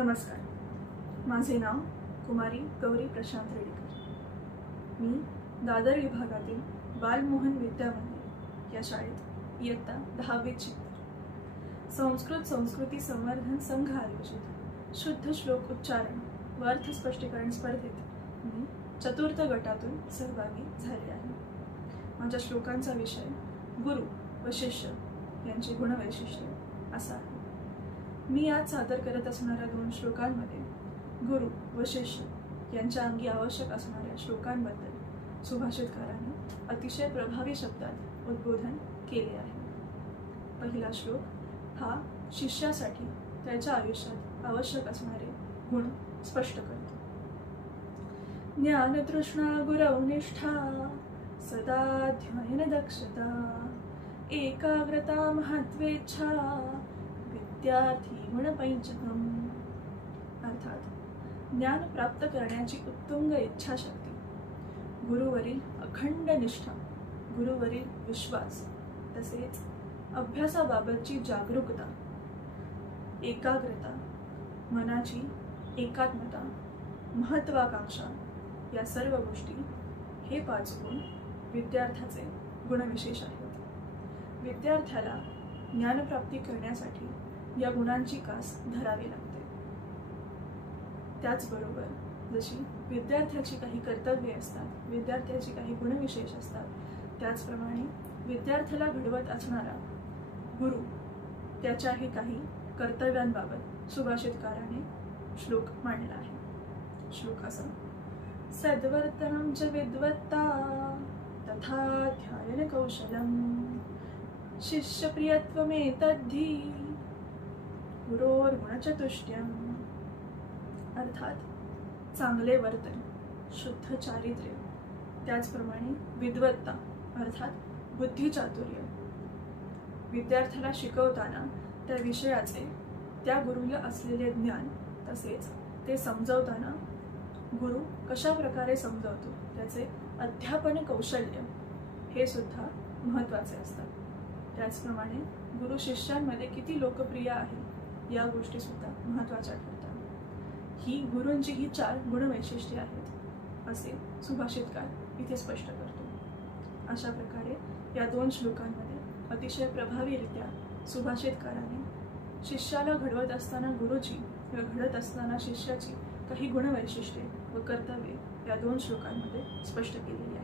नमस्कार, माझे नाव कुमारी गौरी प्रशांत रेडकर. मी दादर विभागातील बालमोहन विद्यामंदिर या शाळेत इयत्ता 10वीत शिकते. संस्कृती संवर्धन संघ आयोजित शुद्ध श्लोक उच्चारण व अर्थ स्पष्टीकरण स्पर्धेत मी चतुर्थ गटातून सहभागी झाले आहे. माझ्या श्लोकांचा विषय गुरु व शिष्य यांची गुणवैशिष्ट्ये असा आहे. मी आज सादर करत असणाऱ्या 2 श्लोकांमध्ये गुरु व शिष्य यांच्या अंगी आवश्यक असणाऱ्या श्लोकांबद्दल सुभाषितकारांनी अतिशय प्रभावी शब्दात उद्बोधन केले आहे. पहिला श्लोक हा शिष्यासाठी त्याच्या आयुष्यात आवश्यक असणारे गुण स्पष्ट करतो. ज्ञानतृष्णा गुरौ निष्ठा सदा ध्यान दक्षता एकाग्रता महत्वेच्छा विद्यार्थी गुणपंचकम. अर्थात ज्ञान प्राप्त करण्याची उत्तुंग इच्छाशक्ती, गुरुवरील अखंड निष्ठा, गुरुवरील विश्वास, तसेच अभ्यासाबाबतची जागरूकता, एकाग्रता, मनाची एकात्मता, महत्वाकांक्षा या सर्व गोष्टी हे 5 गुण विद्यार्थ्याचे गुणविशेष आहेत. विद्यार्थ्याला ज्ञानप्राप्ती करण्यासाठी या गुणांची कास धरावी लागते. त्याचबरोबर जशी विद्यार्थ्याची काही कर्तव्ये असतात, विद्यार्थ्याची काही गुणविशेष असतात, त्याचप्रमाणे विद्यार्थ्याला घडवत असणारा गुरु त्याच्याही काही कर्तव्यांबाबत सुभाषितकाराने श्लोक मांडला आहे. श्लोक असा: सद्वर्तनं च विद्वत्ता तथा ध्यान कौशलम शिष्यप्रियत्वमेतद्धि गुरोर्गुणचतुष्टयम्. अर्थात चांगले वर्तन, शुद्ध चारित्र्य, त्याचप्रमाणे विद्वत्ता अर्थात बुद्धिचातुर्य, विद्यार्थ्याला शिकवताना त्या विषयाचे त्या गुरुला असलेले ज्ञान, तसेच ते समजवताना गुरु कशा प्रकारे समजवतो त्याचे अध्यापन कौशल्य हे सुद्धा महत्त्वाचे असतात. त्याचप्रमाणे गुरु शिष्यांमध्ये किती लोकप्रिय आहे या गोष्टी सुद्धा महत्त्वाच्या ठरतात. ही गुरूंची ही 4 गुणवैशिष्ट्ये आहेत असे सुभाषितकार इथे स्पष्ट करतो. अशा प्रकारे या 2 श्लोकांमध्ये अतिशय प्रभावीरित्या सुभाषितकाराने शिष्याला घडवत असताना गुरुची व घडत असताना शिष्याची काही गुणवैशिष्ट्ये व कर्तव्ये या 2 श्लोकांमध्ये स्पष्ट केलेली आहेत.